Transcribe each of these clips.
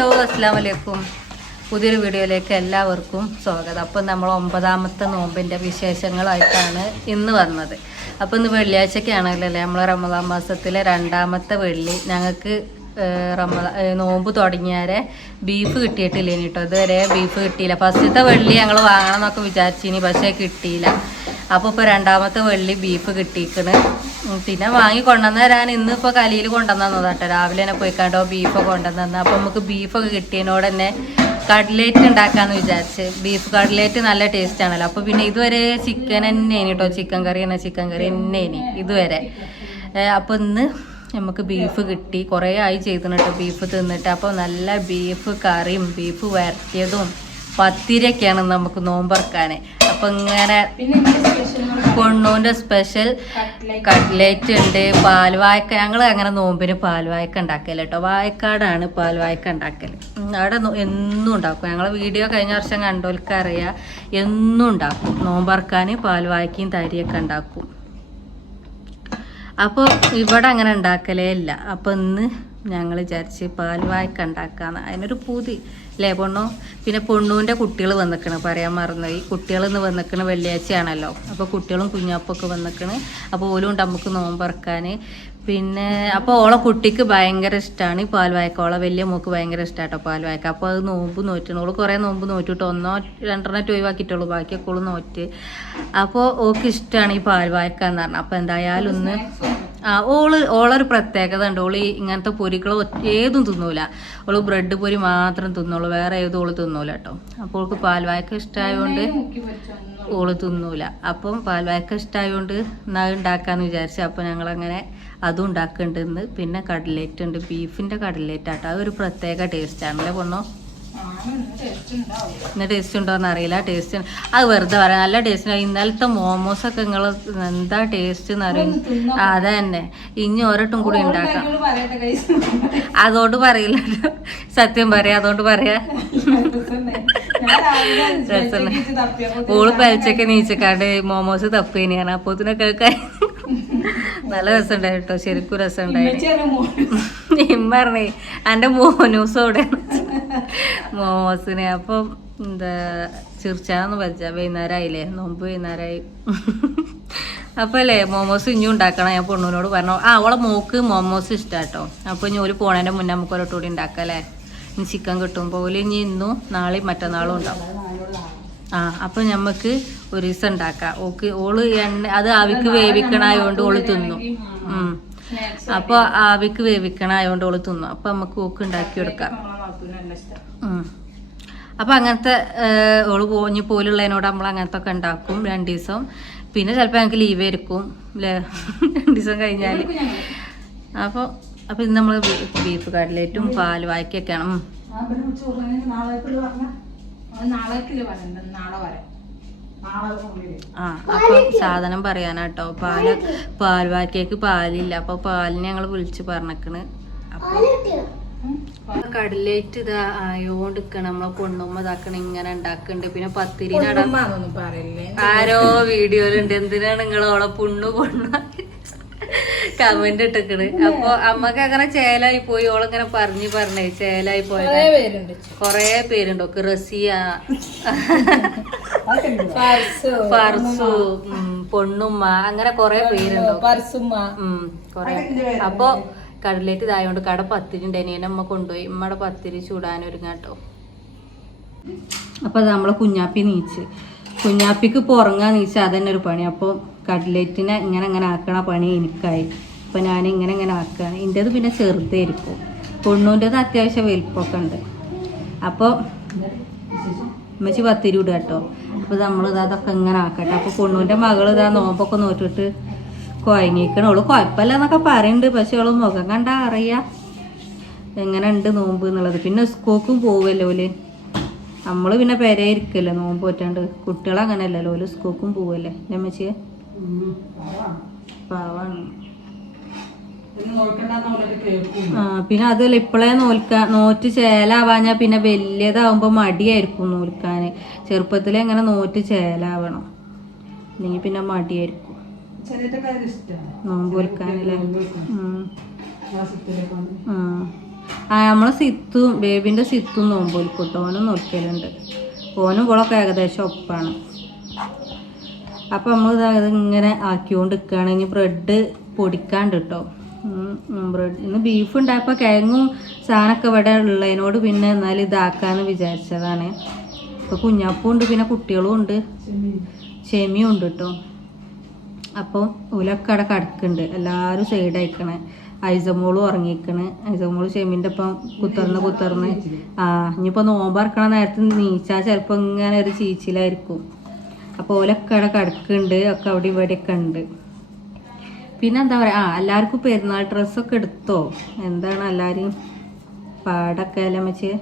Hello അസ്സലാമു അലൈക്കും. പുതിയൊരു വീഡിയോയിലേക്ക് എല്ലാവർക്കും സ്വാഗതം. അപ്പം നമ്മൾ 9ാമത്തെ നോമ്പിൻ്റെ വിശേഷങ്ങളായിട്ടാണ് ഇന്ന് വന്നത്. അപ്പോൾ ഇന്ന് വെള്ളിയാഴ്ചയ്ക്കാണല്ലോ അല്ലേ, നമ്മൾ റമദാൻ മാസത്തിലെ 2ാമത്തെ വെള്ളി. ഞങ്ങൾക്ക് നോമ്പ് തുടങ്ങിയാരെ ബീഫ് കിട്ടിയിട്ടില്ല കേട്ടോ. ഇതുവരെ ബീഫ് കിട്ടിയില്ല. ഫസ്റ്റത്തെ വെള്ളി ഞങ്ങൾ വാങ്ങണം എന്നൊക്കെ വിചാരിച്ചിനി, പക്ഷേ കിട്ടിയില്ല. അപ്പോൾ ഇപ്പോൾ 2ാമത്തെ വെള്ളി ബീഫ് കിട്ടിയിരിക്കണ്. പിന്നെ വാങ്ങി കൊണ്ടുവന്ന് തരാൻ ഇന്നിപ്പോൾ കലിയിൽ കൊണ്ടുവന്നതാട്ടോ. രാവിലെ തന്നെ പോയിക്കാണ്ടോ ബീഫൊക്കെ കൊണ്ടുവന്നു. അപ്പോൾ നമുക്ക് ബീഫൊക്കെ കിട്ടിയതിനോട് തന്നെ കട്ട്ലേറ്റ് ഉണ്ടാക്കാമെന്ന് വിചാരിച്ച്. ബീഫ് കട്ട്ലേറ്റ് നല്ല ടേസ്റ്റ് ആണല്ലോ. അപ്പോൾ പിന്നെ ഇതുവരെ ചിക്കൻ തന്നെ കേട്ടോ, ചിക്കൻ കറി തന്നെ ഇതുവരെ. അപ്പോൾ ഇന്ന് നമുക്ക് ബീഫ് കിട്ടി. കുറേ ആയി ചെയ്തിട്ട് ബീഫ് തിന്നിട്ട്. അപ്പോൾ നല്ല ബീഫ് കറിയും ബീഫ് വരട്ടിയതും പത്തിരിയൊക്കെയാണ് നമുക്ക് നോമ്പറക്കാൻ. അപ്പം ഇങ്ങനെ പൊണ്ണൂൻ്റെ സ്പെഷ്യൽ കട്ട്ലേറ്റ് ഉണ്ട്, പാൽവായ്ക്ക. ഞങ്ങൾ അങ്ങനെ നോമ്പിന് പാൽവായ്ക്ക ഉണ്ടാക്കൽ കേട്ടോ. വായക്കാടാണ് പാൽവായ്ക്ക ഉണ്ടാക്കൽ. അവിടെ എന്നും ഉണ്ടാക്കും. ഞങ്ങൾ വീഡിയോ കഴിഞ്ഞ വർഷം കണ്ടോൽക്ക് അറിയാം. എന്നും ഉണ്ടാക്കും നോമ്പറക്കാൻ. പാൽവായ്ക്കയും തരിയൊക്കെ ഉണ്ടാക്കും. അപ്പോൾ ഇവിടെ അങ്ങനെ ഉണ്ടാക്കലേ ഇല്ല. അപ്പോൾ ഇന്ന് ഞങ്ങൾ വിചാരിച്ച് പാൽവായ്ക്ക ഉണ്ടാക്കാന്ന്. അതിനൊരു പൂതി അല്ലേ പൊണ്ണു? പിന്നെ പൊണ്ണൂൻ്റെ കുട്ടികൾ വന്നിക്കണ്, പറയാൻ മറന്നുപോയി. കുട്ടികളിന്ന് വന്നിക്കണ്, വെള്ളിയാഴ്ചയാണല്ലോ. അപ്പോൾ കുട്ടികളും കുഞ്ഞാപ്പൊക്കെ വന്നിക്കണ്. അപ്പോൾ ഓലും ഉണ്ട് നമുക്ക് നോമ്പറക്കാൻ. പിന്നെ അപ്പോൾ ഓളെ കുട്ടിക്ക് ഭയങ്കര ഇഷ്ടമാണ് ഈ പാൽവായ്ക്ക. ഓളെ വലിയ മോക്ക് ഭയങ്കര ഇഷ്ടമാട്ടോ പാൽവായ്ക്ക. അപ്പോൾ അത് നോമ്പ് നോറ്റിന്. ഓള് കുറേ നോമ്പ് നോറ്റിട്ട് 1-2 ഒഴിവാക്കിയിട്ടുള്ളൂ, ബാക്കിയൊക്കെ ഓള് നോറ്റ്. അപ്പോൾ ഓൾക്ക് ഇഷ്ടമാണ് ഈ പാൽവായ്ക്ക എന്ന് പറഞ്ഞാൽ. അപ്പോൾ എന്തായാലും ഒന്ന് ഓളൊരു പ്രത്യേകത ഉണ്ട്. ഓള് ഇങ്ങനത്തെ പൊരികൾ ഏതും തിന്നൂല. ഓള് ബ്രെഡ് പൊരി മാത്രം തിന്നോളൂ, വേറെ ഏതും ഓള് തിന്നൂല കേട്ടോ. അപ്പോൾ ഓൾക്ക് പാൽവായ്ക്ക ഇഷ്ടമായതുകൊണ്ട് ഓള് തിന്നൂല. അപ്പം പാൽവായ്ക്ക ഇഷ്ടമായതുകൊണ്ട് എന്നാൽ ഉണ്ടാക്കാമെന്ന് വിചാരിച്ചു. അപ്പോൾ ഞങ്ങളങ്ങനെ അതും ഉണ്ടാക്കുന്നുണ്ട്. പിന്നെ കട്ട്ലേറ്റ് ഉണ്ട്, ബീഫിൻ്റെ കട്ട്ലേറ്റ് ആട്ടോ. അതൊരു പ്രത്യേക ടേസ്റ്റാണല്ലേ പൊണ്ണോ? ഇന്ന് ടേസ്റ്റ് ഉണ്ടോയെന്ന് അറിയില്ല. ടേസ്റ്റ് അത് വെറുതെ പറയാം, നല്ല ടേസ്റ്റ്. ഇന്നലത്തെ മോമോസൊക്കെ നിങ്ങൾ എന്താ ടേസ്റ്റ് എന്ന് അറിയും. അതെ തന്നെ, ഇനി ഓരോട്ടും കൂടി ഉണ്ടാക്കാം. അതുകൊണ്ട് പറയില്ലല്ലോ, സത്യം പറയാം. അതുകൊണ്ട് പറയാ ഓള് പലിച്ചൊക്കെ നീച്ചക്കാണ്ട് മോമോസ് തപ്പേനെയാണ്. അപ്പോൾ ഇതിനൊക്കെ നല്ല രസമുണ്ടായി കേട്ടോ, ശരിക്കും രസമുണ്ടായി. ഇമ്മ പറഞ്ഞേ എൻ്റെ മോനൂസോടെ മോമോസിന്. അപ്പം എന്താ ചിർച്ചാന്ന് വെച്ചാ വൈകുന്നേരം ആയില്ലേ, നോമ്പ് വൈകുന്നേരമായി. അപ്പോൾ അല്ലേ മോമോസ് ഇനിയും ഉണ്ടാക്കണം. ഞാൻ പൊണ്ണൂനോട് പറഞ്ഞു. അവളെ മോക്ക് മോമോസ് ഇഷ്ടാട്ടോ. അപ്പോൾ ഇനി ഒരു പോണേൻ്റെ മുന്നേ നമുക്ക് ഒരോട്ടുകൂടി ഉണ്ടാക്കാം അല്ലേ. ഇനി ചിക്കൻ കിട്ടുമ്പോൾ ഇനി ഇന്നും നാളെയും മറ്റന്നാളും ഉണ്ടാവും. അപ്പം നമുക്ക് ഒരു ദിവസം ഉണ്ടാക്കാം. ഓള് അത് ആവിക്ക് വേവിക്കണായോണ്ട് ഓള് തിന്നു. അപ്പോൾ ആവിക്ക് വേവിക്കണായോണ്ട് ഓള് തിന്നു. അപ്പം നമുക്ക് ഓക്ക് ഉണ്ടാക്കി കൊടുക്കാം. അപ്പം അങ്ങനത്തെ ഓള് പോഞ്ഞ് പോലുള്ളതിനോട് നമ്മൾ അങ്ങനത്തെ ഒക്കെ ഉണ്ടാക്കും 2 ദിവസം. പിന്നെ ചിലപ്പോൾ ഞങ്ങൾക്ക് ലീവ് ആയിരിക്കും അല്ലേ 2 ദിവസം കഴിഞ്ഞാൽ. അപ്പോൾ ഇന്ന് നമ്മൾ ബീഫ് കട്ട്ലേറ്റും പാൽവായ്ക്കൊക്കെയാണ്. അപ്പൊ സാധനം പറയാനാട്ടോ. പാൽവായ്ക്കേക്ക് പാലില്ല. അപ്പൊ പാലിന് ഞങ്ങൾ വിളിച്ച് പറഞ്ഞേക്കണ്. അപ്പൊ കട്ലേറ്റ് ഇതാ ആയോണ്ടിരിക്കണം. നമ്മളെ കൊണ്ടുമ്പോ ഇതാക്കണം, ഇങ്ങനെ ഉണ്ടാക്കുന്നുണ്ട്. പിന്നെ പത്തിരിനട ആരോ വീഡിയോയിലുണ്ട്. എന്തിനാണ് നിങ്ങളോളെ പുണ്ണു കമന്റ് ഇട്ടിക്കണ്. അപ്പൊ അമ്മക്ക് അങ്ങനെ ചേലായി പോയി. ഓളിങ്ങനെ പറഞ്ഞേ ചേലായി പോയത്. കൊറേ പേരുണ്ടോ, റസിയ, ഫർസു, പൊണ്ണുമ്മ, അങ്ങനെ കൊറേ പേരുണ്ടോ, കൊറേ. അപ്പൊ കട്ലേറ്റ് ഇതായോണ്ട് കട പത്തിരി ഉണ്ടായിന്. അമ്മ കൊണ്ടുപോയി. ഉമ്മയുടെ പത്തിരി ചൂടാനൊരുങ്ങാട്ടോ. അപ്പൊ നമ്മളെ കുഞ്ഞാപ്പിക്ക് ഇപ്പോൾ ഉറങ്ങാൻ നീച്ച അതന്നെ ഒരു പണി. അപ്പോൾ കട്ട്ലേറ്റിനെ ഇങ്ങനെ ആക്കണ പണി എനിക്കായി. അപ്പോൾ ഞാൻ ഇങ്ങനെ ആക്കുകയാണ്. എൻ്റേത് പിന്നെ ചെറുതായിരിക്കും, പൊണ്ണൂൻ്റെത് അത്യാവശ്യം വലിപ്പമൊക്കെ ഉണ്ട്. അപ്പോൾ ഉമ്മച്ചി പത്തിരി ഇടുക കേട്ടോ. അപ്പോൾ അതൊക്കെ ഇങ്ങനെ ആക്കട്ടെ. അപ്പോൾ പൊണ്ണൂൻ്റെ മകള് നോമ്പൊക്കെ നോറ്റിട്ട് കുഴങ്ങിക്കണം. ഓള് കുഴപ്പമില്ല എന്നൊക്കെ പറയുന്നുണ്ട്. പക്ഷെ ഓള് മുഖം കണ്ടാ അറിയാം എങ്ങനെ ഉണ്ട് നോമ്പ് എന്നുള്ളത്. പിന്നെ സ്കൂൾക്കും പോവല്ലോ ഓല്. നമ്മള് പിന്നെ പെരേ ഇരിക്കല്ലേ നോമ്പ് പറ്റാണ്ട്. കുട്ടികളങ്ങനെയല്ലല്ലോ, ഓല് സ്കൂൾക്കും പോവല്ലേ അമ്മച്ചിയെ. പാവാണ്. പിന്നെ അതല്ല, ഇപ്പോഴേ നോറ്റ് ചേലാവാഞ്ഞാ പിന്നെ വലിയതാവുമ്പോ മടിയായിരിക്കും നോൽക്കാൻ. ചെറുപ്പത്തിലെ എങ്ങനെ നോറ്റ് ചേലാവണം, അല്ലെങ്കിൽ പിന്നെ മടിയായിരിക്കും നോമ്പ് നോൽക്കാനല്ലേ. നമ്മളെ സിത്തും ബേബിൻ്റെ സിത്തും നോമ്പോൽക്കൂട്ടോ, ഓനും നോക്കലുണ്ട്. ഓനും ഇവളൊക്കെ ഏകദേശം ഒപ്പാണ്. അപ്പം നമ്മൾ ഇങ്ങനെ ആക്കിക്കൊണ്ട് നിൽക്കുകയാണ്. ഇനി ബ്രെഡ് പൊടിക്കാണ്ട് കേട്ടോ. ബ്രെഡ് ഇന്ന് ബീഫ് ഉണ്ടായപ്പോൾ കിഴങ്ങും സാധനമൊക്കെ ഇവിടെ ഉള്ളതിനോട് പിന്നെ എന്നാലും ഇതാക്കാമെന്ന് വിചാരിച്ചതാണ്. ഇപ്പോൾ കുഞ്ഞാപ്പും ഉണ്ട്, പിന്നെ കുട്ടികളും ഉണ്ട്, ഷെമിയും ഉണ്ട് കേട്ടോ. അപ്പോൾ ഉലൊക്കെ അവിടെ കിടക്കുന്നുണ്ട്, എല്ലാവരും സൈഡ് അയക്കണേ. ഐസമോളും ഉറങ്ങിക്കണ്. ഐസമോള് ഷെമിൻ്റെ ഒപ്പം കുത്തർന്ന് ഇനിയിപ്പോൾ നോമ്പറക്കണ നേരത്തെ നീച്ചാൽ ചിലപ്പോൾ ഇങ്ങനെ ഒരു ചീച്ചിലായിരിക്കും. അപ്പോൾ ഓലൊക്കെ അവിടെ കിടക്കുന്നുണ്ട്, ഒക്കെ അവിടെ ഇവിടെയൊക്കെ ഉണ്ട്. പിന്നെ എന്താ പറയുക, എല്ലാവർക്കും പെരുന്നാൾ ഡ്രസ്സൊക്കെ എടുത്തോ? എന്താണ് എല്ലാവരും പാടൊക്കെ എല്ലാം വെച്ച്?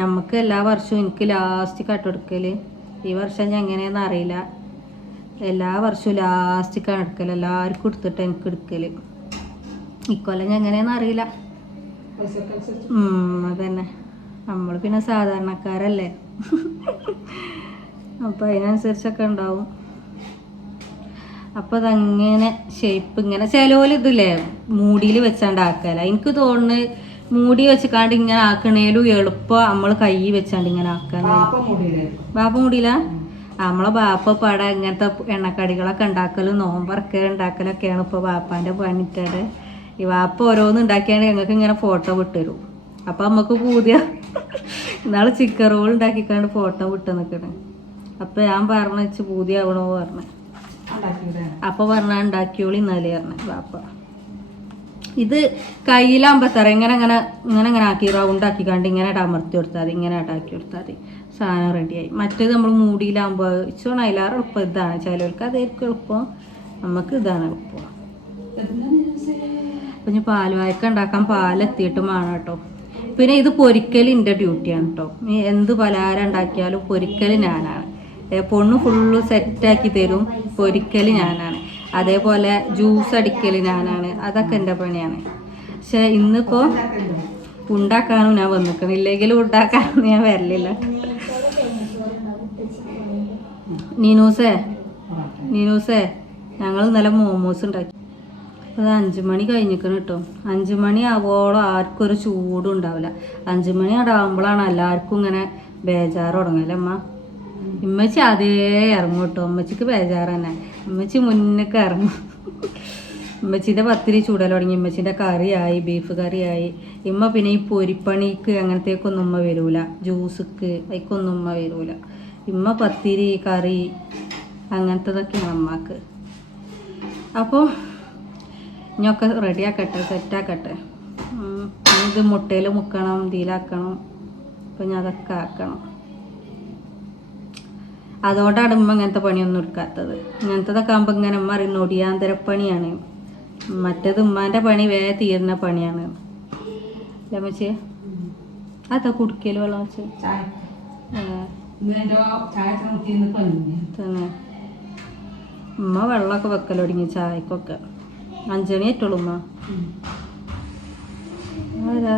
നമുക്ക് എല്ലാ വർഷവും എനിക്ക് ലാസ്റ്റ് കട്ടെടുക്കൽ. ഈ വർഷം ഞാൻ എങ്ങനെയാണെന്ന് അറിയില്ല, എല്ലാ വർഷവും ലാസ്റ്റിക്കാണ് എടുക്കൽ. എല്ലാവർക്കും എടുത്തിട്ട് എനിക്ക് എടുക്കൽ. ഇക്കൊല്ലം ഞാൻ എങ്ങനെയാണെന്ന് അറിയില്ല. അതന്നെ, നമ്മൾ പിന്നെ സാധാരണക്കാരല്ലേ, അപ്പം അതിനനുസരിച്ചൊക്കെ ഉണ്ടാവും. അപ്പോൾ അതങ്ങനെ ഷേപ്പ് ഇങ്ങനെ ചിലവോല് ഇതില്ലേ മൂടിയിൽ വെച്ചാണ്ട് ആക്കല. എനിക്ക് തോന്നുന്നു മൂടി വെച്ചിക്കാണ്ട് ഇങ്ങനെ ആക്കണേലും എളുപ്പം നമ്മൾ കൈ വെച്ചാണ്ട് ഇങ്ങനെ ആക്കാൻ. ബാപ്പ മൂടിയില്ല? നമ്മളെ ബാപ്പ പട ഇങ്ങനത്തെ എണ്ണക്കടികളൊക്കെ ഉണ്ടാക്കലും നോമ്പറക്കെ ഉണ്ടാക്കലൊക്കെയാണ് ഇപ്പോൾ ബാപ്പാൻ്റെ പണിട്ടത്. ഈ ബാപ്പ ഓരോന്ന് ഉണ്ടാക്കിയാണ്ട് ഞങ്ങൾക്ക് ഇങ്ങനെ ഫോട്ടോ വിട്ടുതരും. അപ്പം നമുക്ക് പുതിയ ഇന്നാൾ ചിക്കൻ റോൾ ഉണ്ടാക്കിക്കാണ്ട് ഫോട്ടോ വിട്ട് നിൽക്കണേ. അപ്പം ഞാൻ പറഞ്ഞു വെച്ച് പൂതിയാവണോ പറഞ്ഞു. അപ്പോൾ പറഞ്ഞാൽ ഉണ്ടാക്കിയോളി ഇന്നലെ പറഞ്ഞു ബാപ്പ. ഇത് കയ്യിലാകുമ്പോൾ ഇങ്ങനെ ആക്കി റൗണ്ട് ആക്കിക്കാണ്ട് ഇങ്ങനെ അമർത്തി കൊടുത്താൽ മതി, ഇങ്ങനെ ആക്കി കൊടുത്താൽ മതി, സാധനം റെഡിയായി. മറ്റേത് നമ്മൾ മൂടിയിലാകുമ്പോൾ ഇച്ചോണം അതിലാറ് എളുപ്പം ഇതാണ്. ചിലവർക്ക് അതായിരിക്കും എളുപ്പം, നമുക്ക് ഇതാണ് എളുപ്പം. അപ്പം ഇനി പാൽവായ്ക്ക ഉണ്ടാക്കാൻ പാലെത്തിയിട്ട് വേണം കേട്ടോ. പിന്നെ ഇത് പൊരിക്കൽ എൻ്റെ ഡ്യൂട്ടിയാണ് കേട്ടോ. എന്ത് പലഹാരം ഉണ്ടാക്കിയാലും പൊരിക്കൽ ഞാനാണ്. പൊണ്ണ് ഫുള്ള് സെറ്റാക്കി തരും, പൊരിക്കൽ ഞാനാണ്. അതേപോലെ ജ്യൂസ് അടിക്കൽ ഞാനാണ്, അതൊക്കെ എൻ്റെ പണിയാണ്. പക്ഷെ ഇന്നിപ്പോൾ ഉണ്ടാക്കാനും ഞാൻ വന്നിക്കണം, ഇല്ലെങ്കിലും ഉണ്ടാക്കാനും ഞാൻ വരലില്ല. നീനൂസേ ഞങ്ങൾ ഇന്നലെ മോമോസ് ഉണ്ടാക്കി. അത് 5 മണി കഴിഞ്ഞിക്കണം കേട്ടോ. 5 മണി ആവുമ്പോഴും ആർക്കും ഒരു ചൂടും ഉണ്ടാവില്ല. 5 മണി ആകുമ്പോഴാണ് എല്ലാവർക്കും ഇങ്ങനെ ബേജാറ് തുടങ്ങല്ലേ അമ്മ. ഇമ്മച്ചി അതേ ഇറങ്ങും കേട്ടോ. അമ്മച്ചിക്ക് ബേജാറ് തന്നെ. ഇമ്മച്ചി മുന്നേക്ക് ഇറങ്ങും. ഇമ്മച്ചിൻ്റെ പത്തിരി ചൂടൽ തുടങ്ങി. ഇമ്മച്ചിൻ്റെ കറിയായി, ബീഫ് കറിയായി. ഇമ്മ പിന്നെ ഈ പൊരിപ്പണിക്ക് അങ്ങനത്തേക്കൊന്നും ഉമ്മ വരൂല, ജ്യൂസ്ക്ക് അതിക്കൊന്നും ഉമ്മ വരൂല. ഇമ്മ പത്തിരി കറി അങ്ങനത്തതൊക്കെയാണ് അമ്മക്ക്. അപ്പോൾ ഇനിയൊക്കെ റെഡിയാക്കട്ടെ, സെറ്റാക്കട്ടെ. ഇത് മുട്ടയിൽ മുക്കണം, ഇതിലാക്കണം. അപ്പം ഞാൻ അതൊക്കെ ആക്കണം. അതുകൊണ്ടാണ് ഉമ്മ ഇങ്ങനത്തെ പണിയൊന്നും എടുക്കാത്തത്. ഇങ്ങനത്തതൊക്കെ ആകുമ്പോൾ ഇങ്ങനെ ഉമ്മ അറിയുന്ന ഒടിയാന്തരപ്പണിയാണ്. മറ്റേത് ഉമ്മാൻ്റെ പണി വേഗം തീരുന്ന പണിയാണ്. ലമ്മച്ചേ അതാ കുടിക്കൽ വെള്ളം വെച്ച് തന്നെ ഉമ്മ വെള്ളമൊക്കെ വെക്കൽ തുടങ്ങി ചായക്കൊക്കെ. 5 മണി ആയിട്ടുള്ളൂ ഉമ്മ. അതാ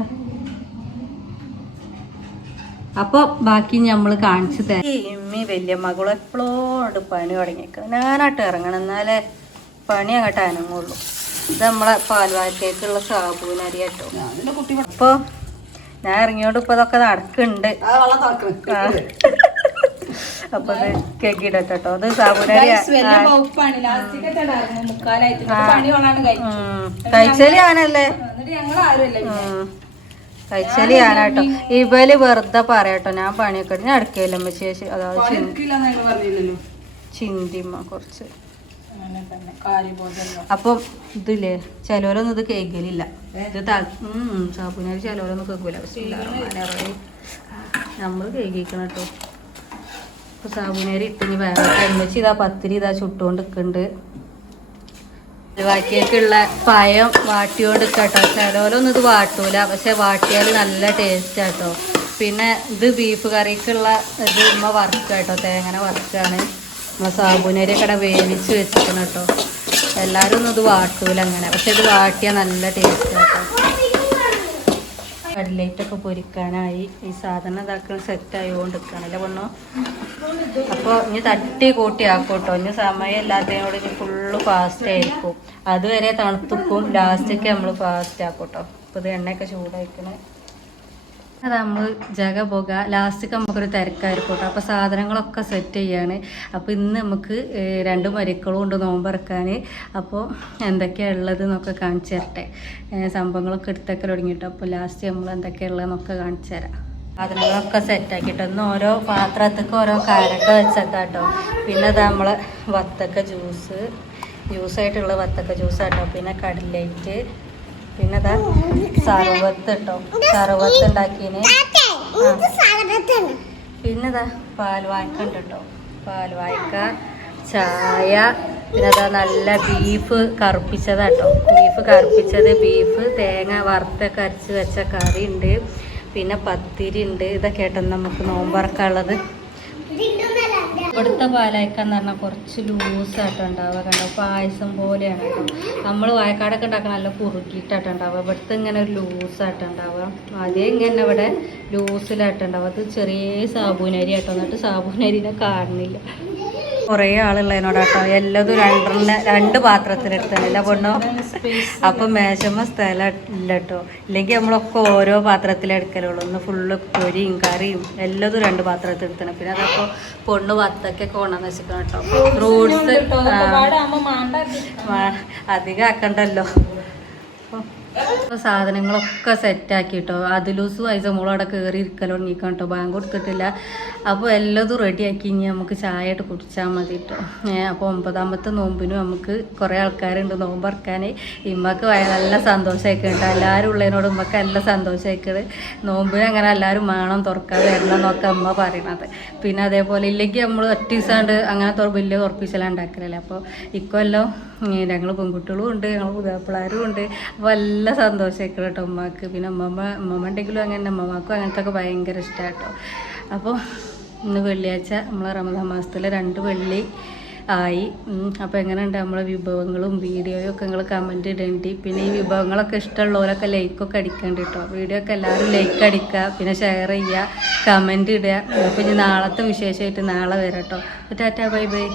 അപ്പോൾ ബാക്കി നമ്മൾ കാണിച്ചു തരാം. ഇമ്മി വലിയ മകളും എപ്പോഴും പണി തുടങ്ങിയേക്കുക. ഞാനായിട്ട് ഇറങ്ങണം, എന്നാലേ പണി അങ്ങോട്ട് അനങ്ങുള്ളൂ. ഇത് നമ്മളെ പാൽവാഴക്കേക്കുള്ള സാബൂനരി കേട്ടോ. അപ്പോൾ ഞാൻ ഇറങ്ങിയോണ്ട് ഇപ്പോൾ ഇതൊക്കെ നടക്കുന്നുണ്ട്. അപ്പൊ ഇത് കേക്കിടട്ടോ. അത് സാബൂനരി കഴിച്ചാല് ഞാനല്ലേ, കഴിച്ചാല് ഞാനാട്ടോ. ഇവല് വെറുതെ പറയാട്ടോ ഞാൻ പണിയൊക്കെ ഞാൻ അടുക്കയില്ല ശേഷി. അതായത് ചിന്തിമ്മ കുറച്ച്. അപ്പൊ ഇതില്ലേ ചിലവരൊന്നും ഇത് കേൾക്കലില്ല. ഇത് സാബൂനരി ചിലവരൊന്നും കേൾക്കൂല. പക്ഷെ നമ്മള് കേൾക്കണം കേട്ടോ. ഇപ്പൊ സാബൂനരി ഇട്ടിഞ്ഞ് വേറെ എണ്ണച്ച് ഇതാ പത്തിരി ഇതാ ചുട്ടുകൊണ്ട് നിൽക്കുന്നുണ്ട്. വാട്ടിയേക്കുള്ള പഴം വാട്ടിയോണ്ട് കേട്ടോ. ചിലവരൊന്നും ഇത് വാട്ടൂല, പക്ഷെ വാട്ടിയാൽ നല്ല ടേസ്റ്റ് ആട്ടോ. പിന്നെ ഇത് ബീഫ് കറിക്കുള്ള ഇത് ഉമ്മ വറുക്കുക കേട്ടോ. തേങ്ങന വറുക്കാണ്. നമ്മൾ സാബൂനരിയൊക്കെ ഇവിടെ വേവിച്ച് വെച്ചിരിക്കണം കേട്ടോ. എല്ലാവരും ഒന്നും ഇത് വാട്ടൂല അങ്ങനെ, പക്ഷെ ഇത് വാട്ടിയാൽ നല്ല ടേസ്റ്റ് ആട്ടോ. കട്ലേറ്റൊക്കെ പൊരിക്കാനായി. ഈ സാധനം ഇതാക്കണം സെറ്റായിക്കൊണ്ട് നിൽക്കുകയാണല്ലേ പെണ്ണോ. അപ്പോൾ ഇനി തട്ടി കൂട്ടി ആക്കോട്ടോ. ഇനി സമയം ഇല്ലാത്തതിനോട് ഇനി ഫുള്ള് ഫാസ്റ്റ് ആയിരിക്കും. അതുവരെ തണുത്തുക്കും, ലാസ്റ്റൊക്കെ നമ്മൾ ഫാസ്റ്റ് ആക്കോട്ടോ. അപ്പോൾ ഇത് എണ്ണയൊക്കെ ചൂടായിക്കണേ. അത് നമ്മൾ ജഗ പോക ലാസ്റ്റൊക്കെ നമുക്കൊരു തിരക്കായിരിക്കും കേട്ടോ. അപ്പോൾ സാധനങ്ങളൊക്കെ സെറ്റ് ചെയ്യാണ്. അപ്പോൾ ഇന്ന് നമുക്ക് 2 മരിക്കളും ഉണ്ട് നോമ്പറക്കാൻ. അപ്പോൾ എന്തൊക്കെയാണ് ഉള്ളത് എന്നൊക്കെ കാണിച്ചു തരട്ടെ. സംഭവങ്ങളൊക്കെ എടുത്തൊക്കെ തുടങ്ങിയിട്ട് അപ്പോൾ ലാസ്റ്റ് നമ്മൾ എന്തൊക്കെയാണ് ഉള്ളതെന്നൊക്കെ കാണിച്ചു തരാം. സാധനങ്ങളൊക്കെ സെറ്റാക്കിട്ടോ. ഇന്ന് ഓരോ പാത്രത്തേക്ക് ഓരോ കാരക്ക വെച്ചേക്കാട്ടോ. പിന്നെ അത് നമ്മളെ വത്തക്ക ജ്യൂസായിട്ടുള്ള വത്തക്ക ജ്യൂസാട്ടോ. പിന്നെ കടലേറ്റ്, പിന്നെ ഇതാ സർവത്ത് കേട്ടോ. സർവത്ത് ഉണ്ടാക്കിന്. പിന്നെ ഇതാ പാൽവായ്ക്ക ഉണ്ട് കേട്ടോ. പാൽവായ്ക്ക, ചായ, പിന്നെ അതാ നല്ല ബീഫ് കറുപ്പിച്ചതാട്ടോ. ബീഫ് കറുപ്പിച്ചത്, ബീഫ് തേങ്ങ വറുത്തൊക്കെ അരച്ച് വെച്ച കറി ഉണ്ട്. പിന്നെ പത്തിരി ഉണ്ട്. ഇതൊക്കെ ആയിട്ട് നമുക്ക് നോമ്പറക്കാനുള്ളത്. ഇവിടുത്തെ പാലായ്ക്ക എന്ന് പറഞ്ഞാൽ കുറച്ച് ലൂസായിട്ട് ഉണ്ടാവുക. കണ്ടോ, പായസം പോലെയാണ് കേട്ടോ. നമ്മൾ വായക്കാടൊക്കെ ഉണ്ടാക്കാൻ നല്ല കുറുക്കിയിട്ടായിട്ട് ഉണ്ടാവുക. ഇവിടുത്തെ ഇങ്ങനെ ഒരു ലൂസായിട്ട് ഉണ്ടാവുക. ആദ്യം ഇങ്ങനെ ഇവിടെ ലൂസിലായിട്ട് ഉണ്ടാവുക. അത് ചെറിയ സാബൂനരി ആട്ടോ. എന്നിട്ട് സാബൂനരിനെ കാണുന്നില്ല. കുറേ ആളുള്ളതിനോടാട്ടോ എല്ലാതും 2 പാത്രത്തിലെടുത്തല്ല പൊണ്ണോ. അപ്പം മേശമ്മ സ്ഥലം ഇല്ല കേട്ടോ. ഇല്ലെങ്കിൽ നമ്മളൊക്കെ ഓരോ പാത്രത്തിലെടുക്കലുള്ളൂ. ഒന്ന് ഫുള്ള് പൊരിയും കറിയും എല്ലാതും 2 പാത്രത്തിലെടുത്തണം. പിന്നെ അതപ്പോൾ പൊണ്ണ് വത്തക്കൊക്കെ കൊണ്ടുവന്ന് വെച്ചിരിക്കണം കേട്ടോ. ഫ്രൂട്ട്സ് അധികം ആക്കണ്ടല്ലോ. സാധനങ്ങളൊക്കെ സെറ്റാക്കി കേട്ടോ. അതിലൂസ് പൈസ മോളവിടെ കയറി ഇരിക്കലോ തുടങ്ങിക്കാൻ കേട്ടോ. ബാങ്ക് കൊടുത്തിട്ടില്ല. അപ്പോൾ എല്ലാതും റെഡിയാക്കി ഇനി നമുക്ക് ചായ ആയിട്ട് കുടിച്ചാൽ മതി കേട്ടോ. അപ്പോൾ 9ാമത്തെ നോമ്പിനും നമുക്ക് കുറേ ആൾക്കാരുണ്ട് നോമ്പറക്കാൻ. ഇമ്മക്ക് നല്ല സന്തോഷമായിക്കും കേട്ടോ. എല്ലാവരും ഉള്ളതിനോട് ഉമ്മക്ക് നല്ല സന്തോഷമായിക്കത്. നോമ്പിന് അങ്ങനെ എല്ലാവരും വേണം തുറക്കാൻ വരണം എന്നൊക്കെ അമ്മ പറയണത്. പിന്നെ അതേപോലെ ഇല്ലെങ്കിൽ നമ്മൾ ഒറ്റ ദിവസമാണ്ട് അങ്ങനെ വലിയ തുറപ്പിച്ചെല്ലാം ഉണ്ടാക്കലല്ലേ. അപ്പോൾ ഇക്കൊല്ലം ഞങ്ങൾ പെൺകുട്ടികളും ഉണ്ട്, ഞങ്ങൾ പുതിയപ്പിള്ളാരും ഉണ്ട്. അപ്പോൾ നല്ല സന്തോഷമായിക്കണം കേട്ടോ ഉമ്മക്ക്. പിന്നെ അമ്മമ്മ ഉണ്ടെങ്കിലും അങ്ങനെ അമ്മമ്മക്കും അങ്ങനത്തെ ഒക്കെ ഭയങ്കര ഇഷ്ടമാണ് കേട്ടോ. അപ്പോൾ ഇന്ന് വെള്ളിയാഴ്ച നമ്മളെ റമദാൻ മാസത്തിൽ 2 വെള്ളി ആയി. അപ്പോൾ എങ്ങനെയുണ്ട് നമ്മളെ വിഭവങ്ങളും വീഡിയോയും ഒക്കെ നിങ്ങൾ കമൻറ്റ് ഇടേണ്ടി. പിന്നെ ഈ വിഭവങ്ങളൊക്കെ ഇഷ്ടമുള്ളവരൊക്കെ ലൈക്കൊക്കെ അടിക്കേണ്ടി കേട്ടോ. വീഡിയോ ഒക്കെ എല്ലാവരും ലൈക്ക് അടിക്കുക, പിന്നെ ഷെയർ ചെയ്യുക, കമൻറ്റ് ഇടുക. അപ്പോൾ ഇനി നാളത്തെ വിശേഷമായിട്ട് നാളെ വരാം കേട്ടോ. Tata, bye bye.